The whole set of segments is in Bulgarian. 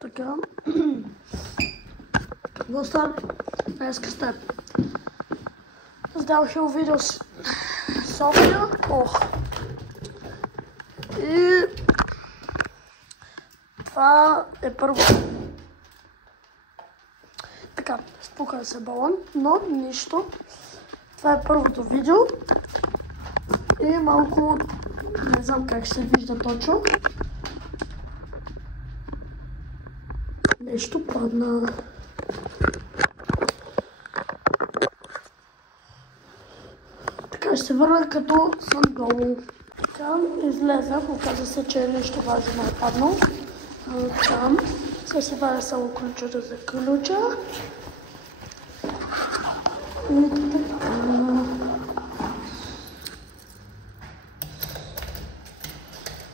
Така. Какво става днеска с теб? Сделах видео с София. И това е първо. Така, спука се балон, но нищо. Това е първото видео. И малко, не знам как ще се вижда точно. Нещо падна. Така, ще се върна като съм долу. Така, излезах, оказа се, че нещо важно е паднало. Там. Сега се варя само ключа за ключа. И така.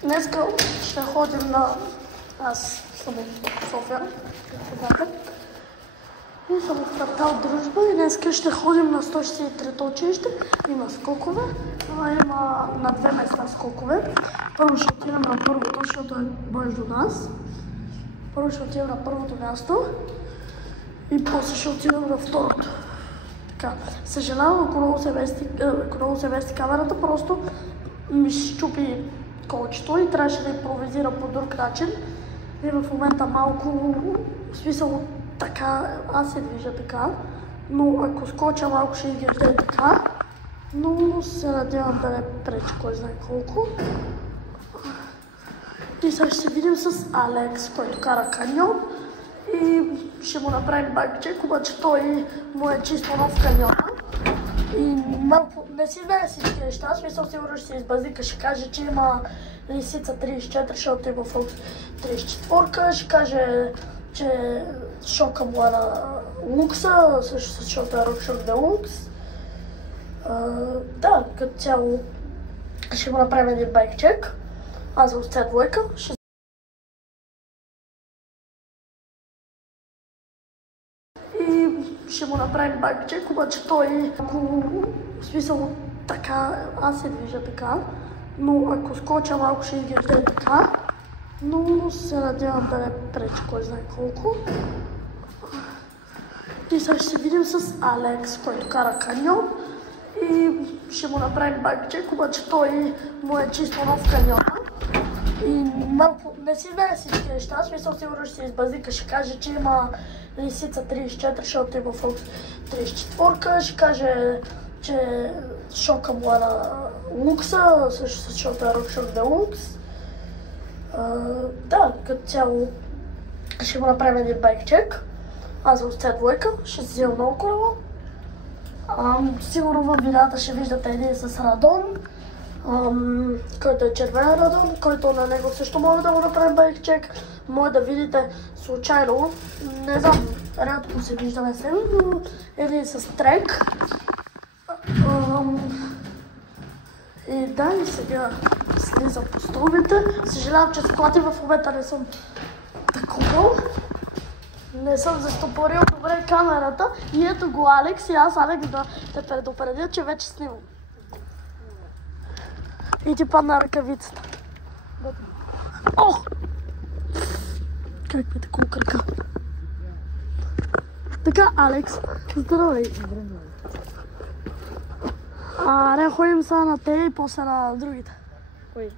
Днеска ще ходим на... Аз съм от София, и съм от квартал Дружба и днеска ще ходим на 163-то училище. Има скокове, има на 2 места скокове. Първо ще отидем на първото, защото е близо до нас. Първо ще отидем на първото място и после ще отидем на второто. Така, съжалявам, ако много се вести камерата, просто ми щупи колчето и трябваше да импровизира по друг начин. И в момента малко, в смисъл така, аз се движа така, но ако скоча малко ще изглежда и така, но се надявам да не пречи кой знае колко. И сега ще се видим с Алекс, който кара каньон и ще му направим байкчек, обаче той му е чисто нов каньон. И малко не си знае всички неща, в смисъл сигурно ще се избазика, ще каже, че има лисица 34, защото има Fox 34, ще каже, че шока му е на лукса, също защото е RockShox Deluxe. Да, като цяло ще му направим един байкчек. Аз съм с C2, и ще му направим байкчек, обаче той, ако в смисъл така, аз се движа така, но ако скоча малко ще изглежда и така, но се надявам да не пречи кой знае колко. И сега ще се видим с Алекс, който кара каньон и ще му направим байкчек, обаче той му е чисто нов каньон. И малко не си знае всички неща, в смисъл сигурно ще се избазика, ще каже, че има лисица 34, защото има Fox 34, ще каже, че шока му е на лукса, също защото е RockShox Deluxe. Да, като цяло ще му направим един байкчек. Аз съм с C2, ще си взема много колело. Сигурно в видеята ще виждате един с Радон, който е червен Радон, който на него също може да го направим байкчек. Може да видите случайно, не знам, рядко се виждаме с него, но един с трек. И да, и сега слизам по стълбите. Съжалявам, че склати в момента не съм такова. Не съм застопорил добре камерата. И ето го Алекс и аз, Алекс, да те предупредя, че вече снимам. И ти падна ръкавицата. Ох! Как ми такова крака? Така, Алекс, здравей! Не ходим сега на те и после на другите. Кои?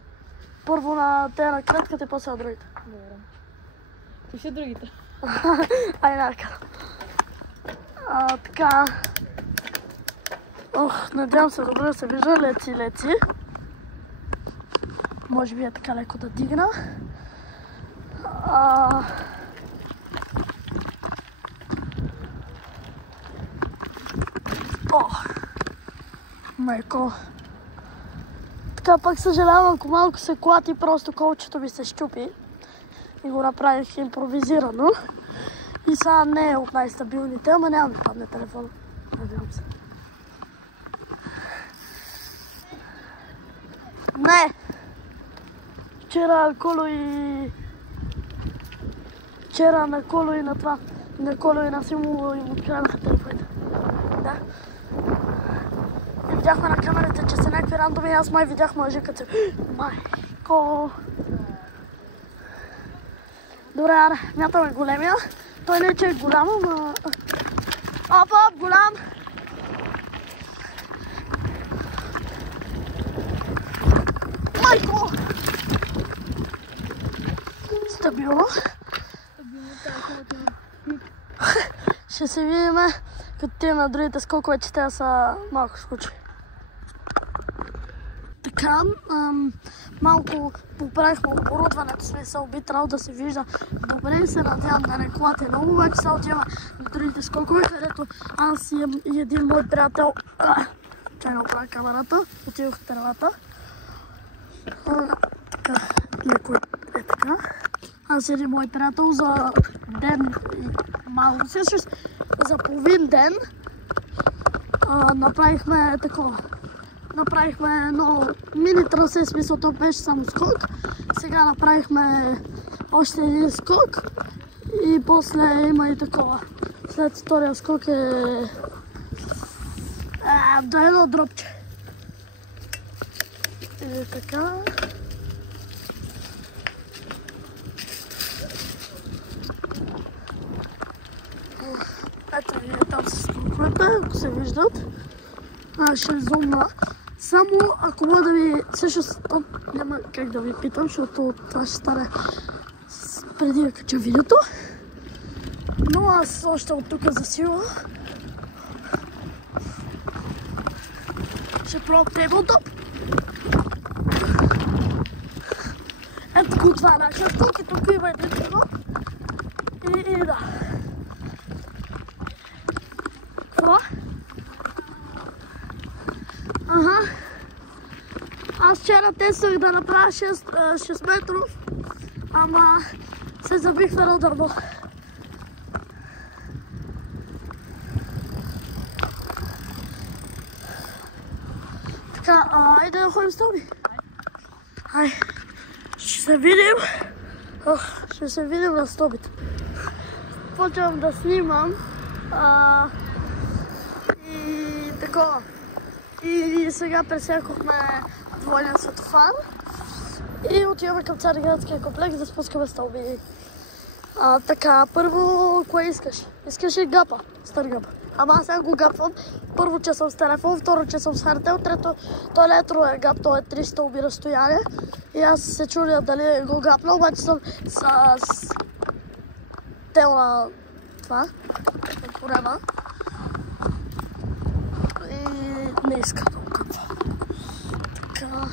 Първо на те на кратката и после на другите. Добре. Кои са другите? Айнака. Така. Надявам се добре да се вижда. Леци. Може би е така леко да дигна. Майко. Така пък съжалявам, ако малко се клати, просто колчето ми се щупи. И го направих импровизирано. И сега не е от най-стабилните, ама няма да падне телефона. Надявам се. Не! Вчера на Коло и на това. На Коло и на Симо им откраднаха телефоните. Да. И видяхме на камерите, че са някакви рандоми и аз май видях мъжа като се... Майко! Добре, аре, мятаме големия. Той не че е голям, ама... Оп, голям! Майко! Стабилно. Ще се видим, като тия на другите скокове, че те са малко скучи. Така, малко поправихме оборудването, смисъл би трябвало да се вижда добре и се надявам да не клате много, обаче сега отиваме на другите скокове, където аз имам и един мой приятел. Чай не оправя камерата, отидох в тревата. Така, леко е така. Аз и един мой приятел за ден и малко за половин ден направихме такова. Направихме едно мини трасе, смисъл то беше само скок. Сега направихме още един скок и после има и такова. След втория скок е до едно дропче. И така. Ето ви там с скоковете, ако се виждат. Ще зумна. Само ако мога да ви... Всъщност, няма как да ви питам, защото това ще стане преди да кача видеото. Но аз още от тук засила. Ще пробвам тейблтоп. Ето го, това е нашия скок и тук има един такова. И да. Какво? Ага. Аз вчера тествах да направя 6 метров, ама се забих в едно дърво. Така, айде да ходим с Тоби. Ай, ще се видим. Ще се видим на стобите. Почвам да снимам. И такова. И сега пресякохме двойния светофар и отиваме към Цариградския комплекс да спускаме стълби. Така, първо, кое искаш? Искаш ли гапа? Стар гапа. Ама аз сега го гапвам. Първо, че съм с телефон, второ, че съм с хартел, трето, той електро е гап, той е 3 стълби разстояние. И аз се чудя дали го гапна, обаче съм с тел на това, на корема. И не искам да го гапва. Така.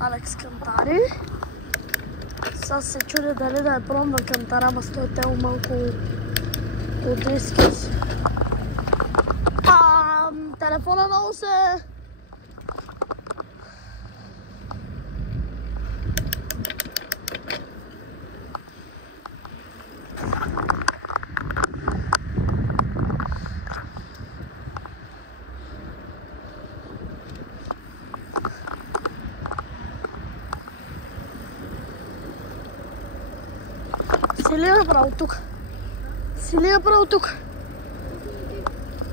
Алекс кантари. Сега се чудя дали да е пробвам да кантара, ама с този тел малко от риски. Телефона много се... Сили направо тук. Сили направо тук.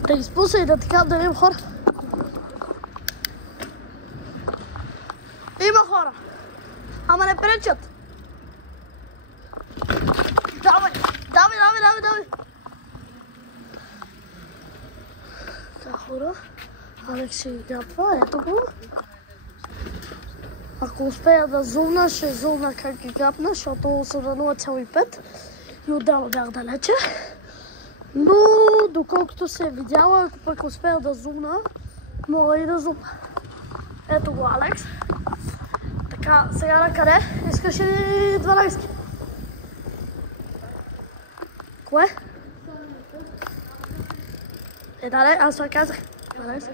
Да ги спуса и да така да видим хора. Има хора. Ама не пречат. Давай, давай, давай, давай, давай. Така хора. Алекс ще ги гапва, ето го. Ако успея да зумна, ще зумна как ги гапна, защото съм на 0,5 и отделно бях далече. Но доколкото се е видяла, ако пък успея да зумна, мога и да зумна. Ето го Алекс. Така, сега на къде? Искаш ли 12? Кое? Да, аз това казах. 12.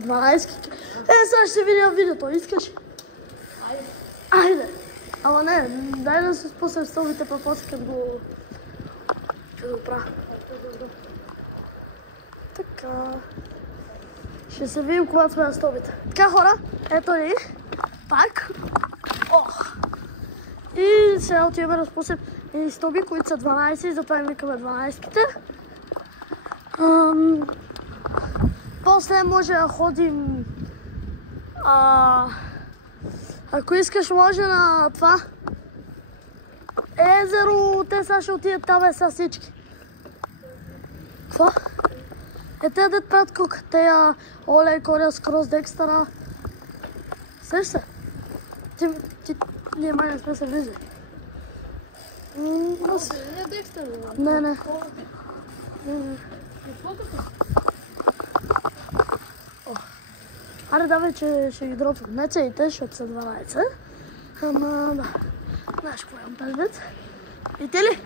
Сега ще видя видеото, искаш? Айде. Ама не, дай да се спусем стълбите, па после като го правя. Така. Ще се видим, когато сме на стълбите. Така хора, ето ни. Пак. Ох. И сега отиваме да спусем едни стълби, които са 12, затова им викаме 12-ките. После може да ходим... Ако искаш, може на това. Езеро, те сега ще отидат там са всички. Ква? Те дет пред кук, тея Оле, Кориас, Крос, Декстера. Сеш се? Ние май не сме се виждали. Не Декстер, бе. Не. Аре, давай, че ще ги дропвам. Не целите, защото са 12. Ама, да. Знаеш какво имам тази вид? Видите ли?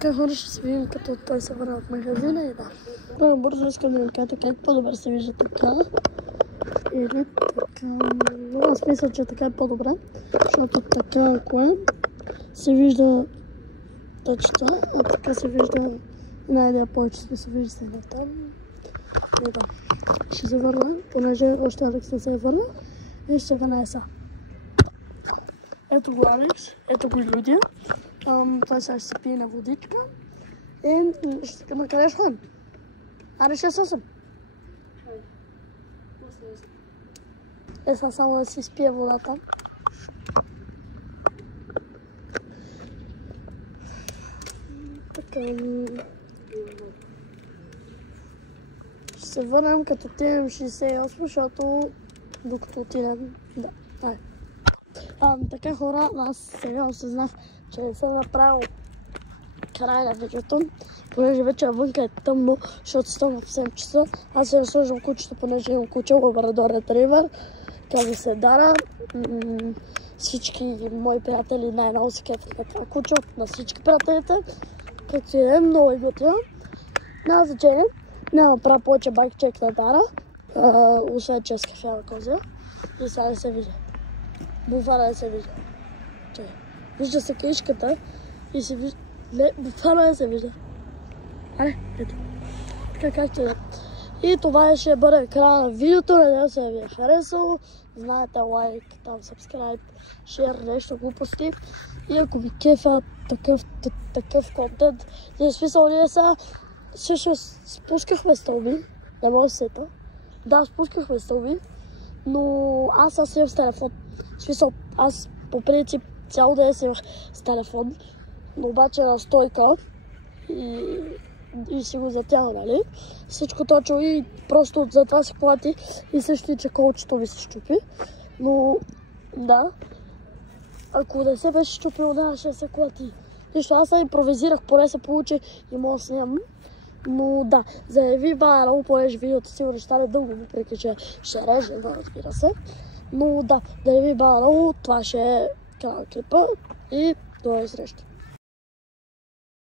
Така хора ще се видим като той се върна от магазина и да. Много бързо искам да ви кажа как по-добре се вижда така. Или така. Но аз мисля, че така е по-добре, защото така ако е, се вижда тъчта, а така се вижда една идея повече смисъл, вижда се на там. И да. Ще се върна, понеже още Алекс не се е върна и ще върна са. Ето го Алекс, ето го Людия. Той сега ще се пие на водичка и ще на къде ще ходим? Аре 6-8. Сега само да си спие водата. Така. Ще се върнем като отидем 68, защото докато отидем... Да, ай. Така хора, аз сега осъзнах, че не съм направил край на видеото, понеже вече навънка е тъмно, защото ставам в 7 часа. Аз се разсложвам кучето, понеже имам куче, лабрадор ретривър, казва се Дара. Всички мои приятели най-много се кефят на това куче, на всички приятелите. Както и е, много е готино. Няма значение, няма правя повече байкчек на Дара, освен че с кафява коза. И сега не се вижда. Буфара не се вижда. Чакай. Вижда се каишката и се вижда... Не, буквално не се вижда. Аре, ето. Така както е. И това ще бъде края на видеото. Надявам се да ви е харесало. Знаете, лайк, там, subscribe, share, нещо глупости. И ако ви кефа такъв контент, за смисъл ние сега също спускахме стълби. Не мога да се сета. Да, спускахме стълби. Но аз имам с телефон. В смисъл, аз по принцип цял ден си имах с телефон, но обаче на стойка и си го затяга, нали? Всичко точно и просто за това се клати и също и че колчето ви се щупи. Но да, ако не се беше щупило, нямаше да се клати. Нищо, аз импровизирах, поне се получи и мога да снимам. Но да, за да ви бая много, понеже видеото сигурно ще стане дълго, въпреки че ще реже, да, разбира се. Но да, да ви бая много, това ще е канал клипа и до среща.